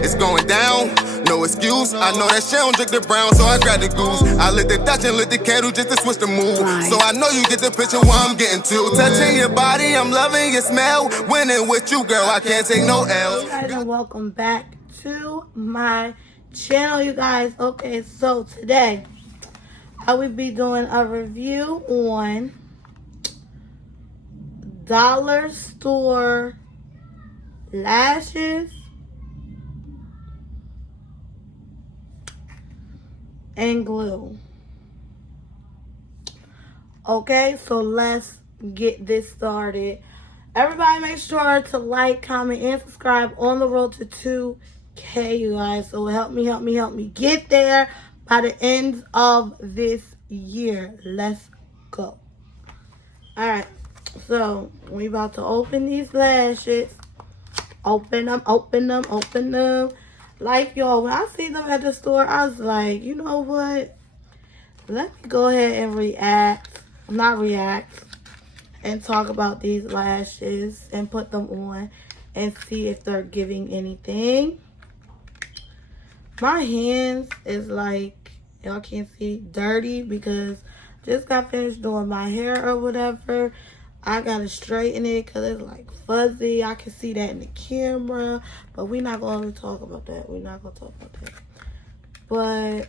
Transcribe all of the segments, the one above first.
it's going down. No excuse, I know that she don't drink the brown, so I grab the goose. I lit the Dutch and lit the candle just to switch the mood. So I know you get the picture where I'm getting to. Touching your body, I'm loving your smell. Winning with you, girl, I can't take no L's. Hey guys, and welcome back to my channel, you guys. Okay, so today I will be doing a review on dollar store lashes and glue. Okay, so let's get this started. Everybody make sure to like, comment, and subscribe on the road to 2K, you guys. So help me get there by the end of this year. Let's go. Alright, so we about to open these lashes. Open them. Like, y'all, when I see them at the store, I was like, you know what? Let me go ahead and and talk about these lashes and put them on and see if they're giving anything. My hands is like, y'all can't see, dirty because just got finished doing my hair or whatever. I gotta straighten it because it's like fuzzy. I can see that in the camera, but we're not going to talk about that. But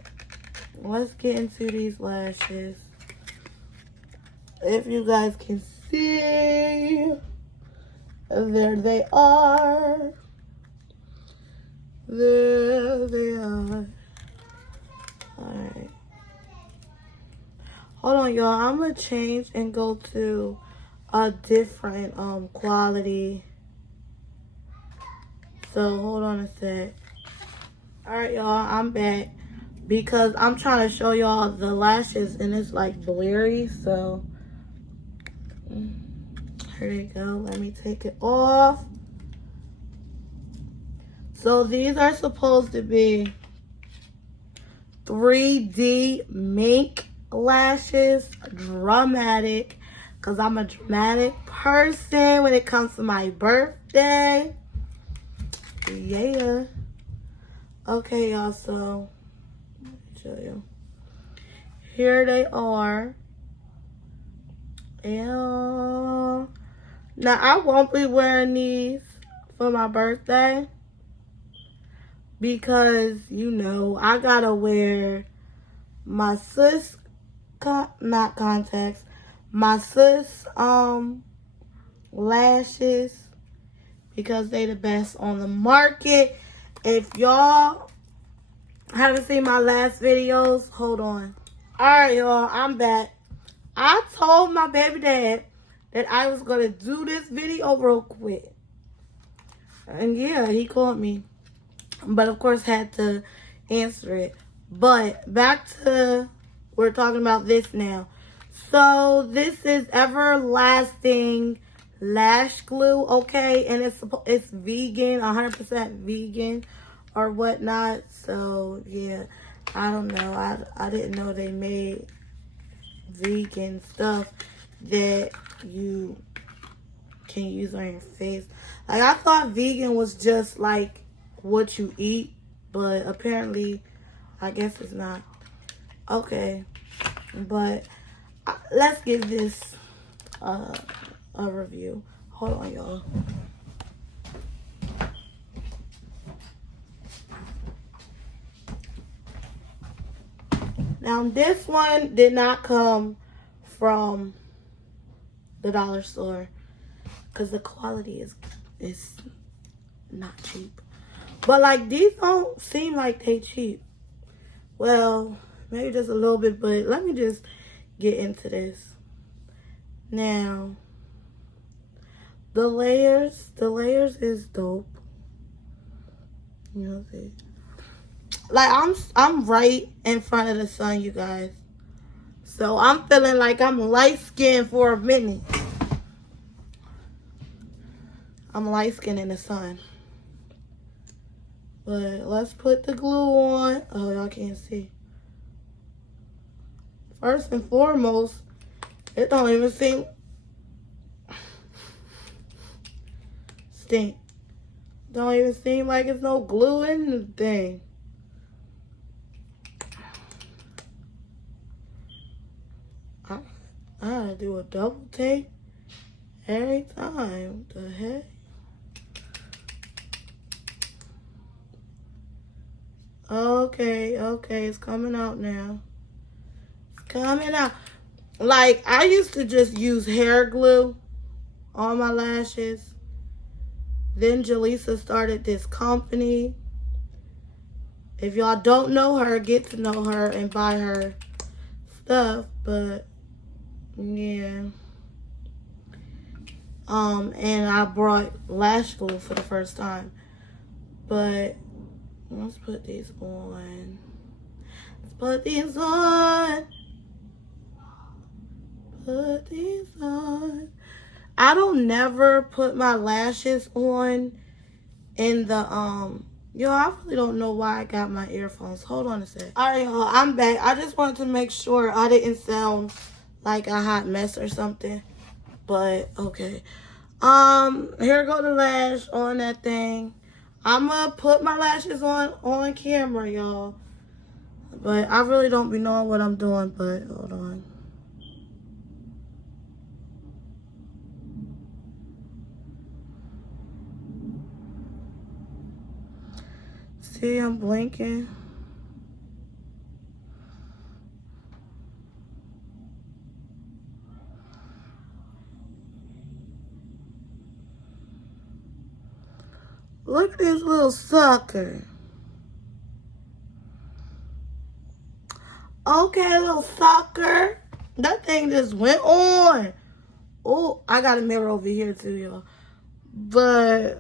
let's get into these lashes. If you guys can see, there they are. There they are. Alright. Hold on, y'all. I'm going to change and go to a different quality. So, hold on a sec. Alright, y'all. I'm back because I'm trying to show y'all the lashes and it's like blurry. So, here they go. Let me take it off. So these are supposed to be 3D mink lashes, dramatic, because I'm a dramatic person when it comes to my birthday. Yeah. Okay, y'all, so let me show you. Here they are. And now I won't be wearing these for my birthday because, you know, I gotta wear my sis not contacts, my sis lashes because they the best on the market. If y'all haven't seen my last videos, hold on. Alright, y'all, I'm back. I told my baby dad that I was going to do this video real quick. And yeah, he called me. But of course had to answer it. But back to, we're talking about this now. So this is Everlasting Lash Glue, okay? And it's vegan, 100% vegan or whatnot. So yeah, I don't know. I didn't know they made vegan stuff that you can use on your face. Like, I thought vegan was just like what you eat, but apparently I guess it's not. Okay, but let's give this a review. Hold on, y'all. Now, this one did not come from the dollar store because the quality is not cheap. But, like, these don't seem like they cheap. Well, maybe just a little bit, but let me just get into this. Now, the layers is dope. You know what I'm saying? Like, I'm right in front of the sun, you guys. So I'm feeling like I'm light skinned for a minute. I'm light skinned in the sun. But let's put the glue on. Oh, y'all can't see. First and foremost, it don't even seem stink. Don't even seem like it's no glue in the thing. I gotta do a double take every time. What the heck? Okay, it's coming out now. It's coming out. Like, I used to just use hair glue on my lashes. Then Jaleesa started this company. If y'all don't know her, get to know her and buy her stuff. But, yeah. And I brought lash glue for the first time. But let's put these on. Put these on. I don't never put my lashes on in the yo, I really don't know why I got my earphones. Hold on a sec. Alright, y'all, I'm back. I just wanted to make sure I didn't sound like a hot mess or something. But okay. Here go the lash on that thing. I'ma put my lashes on camera, y'all. But I really don't be knowing what I'm doing, but hold on. See, I'm blinking. Look at this little sucker. Okay, little sucker. That thing just went on. Oh, I got a mirror over here too, y'all. But,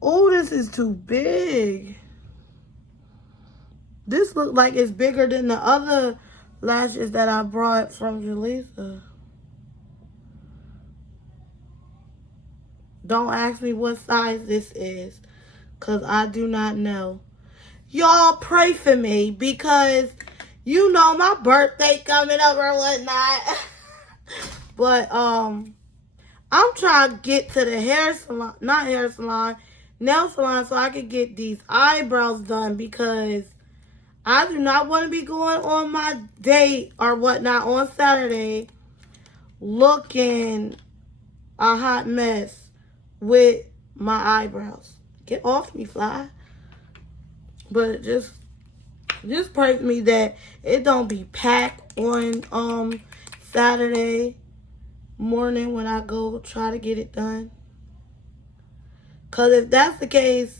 oh, this is too big. This looks like it's bigger than the other lashes that I brought from Jaleesa. Don't ask me what size this is, because I do not know. Y'all pray for me, because you know my birthday coming up or whatnot. But, I'm trying to get to the hair salon, not hair salon, nail salon, so I could get these eyebrows done, because I do not want to be going on my date or whatnot on Saturday looking a hot mess with my eyebrows. Get off me, fly. But just pray for me that it don't be packed on Saturday morning when I go try to get it done. Because if that's the case,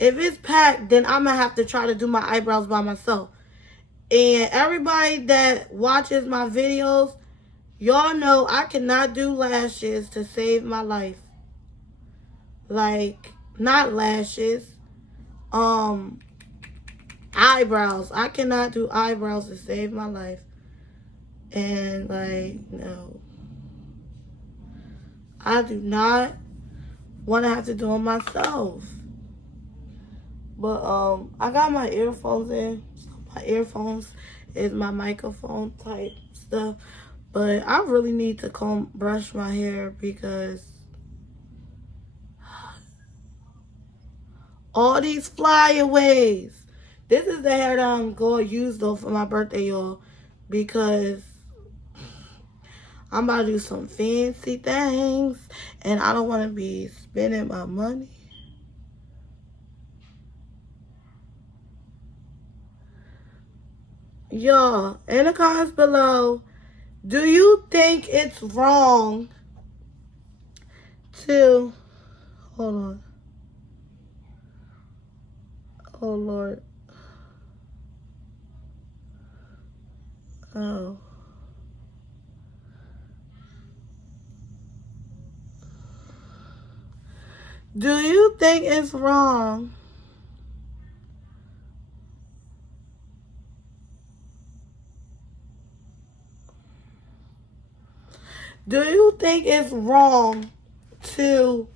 if it's packed, then I'm going to have to try to do my eyebrows by myself. And everybody that watches my videos, y'all know I cannot do lashes to save my life. Like, not lashes. Eyebrows. I cannot do eyebrows to save my life. And, like, no. I do not want to have to do it myself. But, I got my earphones in. So my earphones is my microphone type stuff. But I really need to brush my hair, because all these flyaways. This is the hair that I'm going to use, though, for my birthday, y'all. Because I'm about to do some fancy things. And I don't want to be spending my money. Y'all, in the comments below, do you think it's wrong to... Hold on. Oh, Lord. Oh. Do you think it's wrong do you think it's wrong to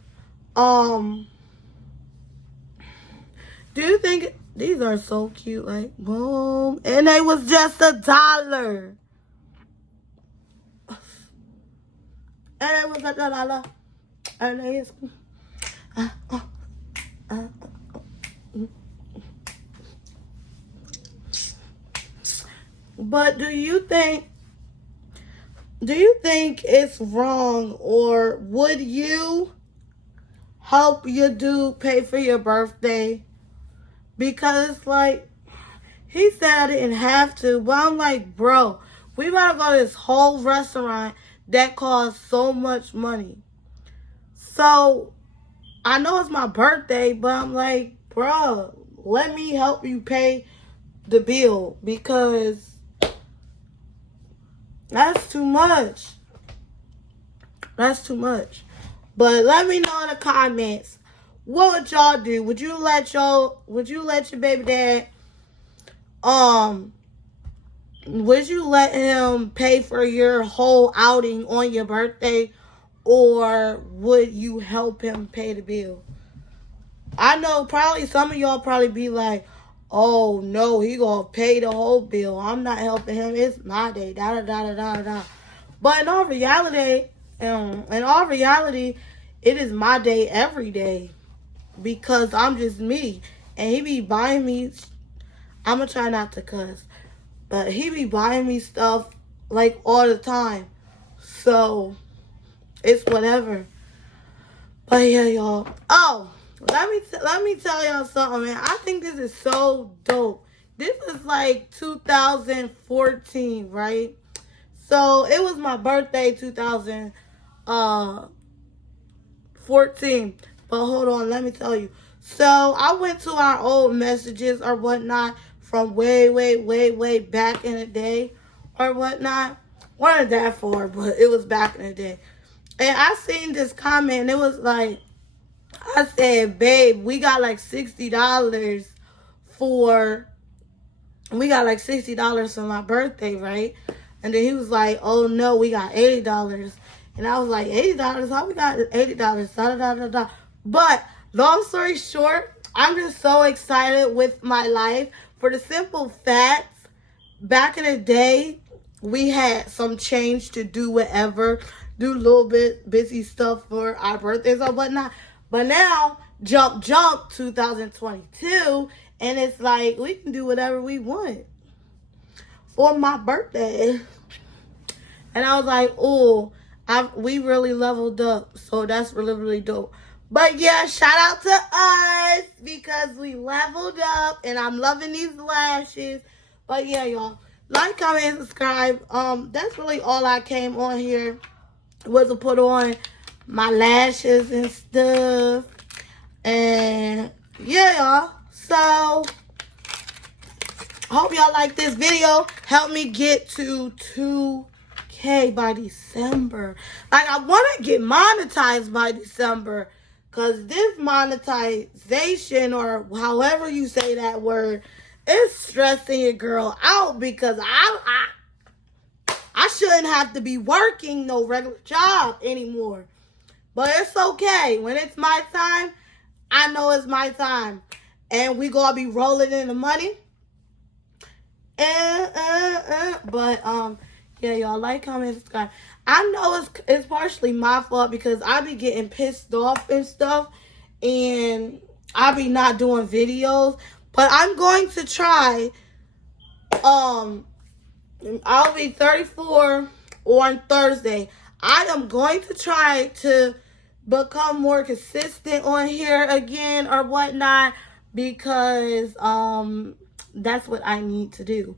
do you think these are so cute, like boom, and they was just $1. And it was $1. And it is But do you think it's wrong, or would you help your dude pay for your birthday? Because it's like, he said I didn't have to, but I'm like, bro, we about to go to this whole restaurant that costs so much money. So I know it's my birthday, but I'm like, bro, let me help you pay the bill, because that's too much. That's too much. But let me know in the comments, what would y'all do? Would you let your baby dad, would you let him pay for your whole outing on your birthday, or would you help him pay the bill? I know probably some of y'all probably be like, oh no, he gonna pay the whole bill. I'm not helping him. It's my day. Da da da da da da. But in all reality, it is my day every day, because I'm just me, and he be buying me. I'm gonna try not to cuss, but he be buying me stuff like all the time. So it's whatever. But yeah, y'all. Oh, let me tell y'all something, man. I think this is so dope. This is like 2014, right? So it was my birthday, 2014. But hold on, let me tell you. So I went to our old messages or whatnot from way, way, way, way back in the day or whatnot. Wasn't that far, but it was back in the day. And I seen this comment, and it was like, I said, babe, we got like $60 for my birthday, right? And then he was like, oh no, we got $80. And I was like, $80? How we got $80? Da, da, da, da. But long story short, I'm just so excited with my life for the simple facts. Back in the day, we had some change to do whatever, do a little bit busy stuff for our birthdays or whatnot. But now, jump 2022, and it's like we can do whatever we want for my birthday. And I was like, oh, we really leveled up. So that's really, really dope. But yeah, shout out to us, because we leveled up, and I'm loving these lashes. But yeah, y'all, like, comment, and subscribe. That's really all I came on here, was to put on my lashes and stuff. And yeah, y'all. So hope y'all like this video. Help me get to 2K by December. Like, I want to get monetized by December, because this monetization, or however you say that word, is stressing your girl out, because I shouldn't have to be working no regular job anymore. But it's okay. When it's my time, I know it's my time. And we gonna be rolling in the money. But yeah, y'all, like, comment, subscribe. I know it's partially my fault, because I be getting pissed off and stuff, and I be not doing videos. But I'm going to try. I'll be 34 on Thursday. I am going to try to become more consistent on here again or whatnot, because that's what I need to do.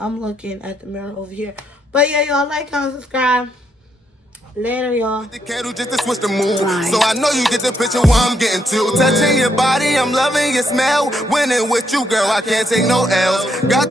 I'm looking at the mirror over here. But yeah, y'all, like, comment, subscribe. Later, y'all. The kettle just to switch the mood. So I know you get the picture where I'm getting to. Touching your body, I'm loving your smell. Winning with you, girl, I can't take no L's. Got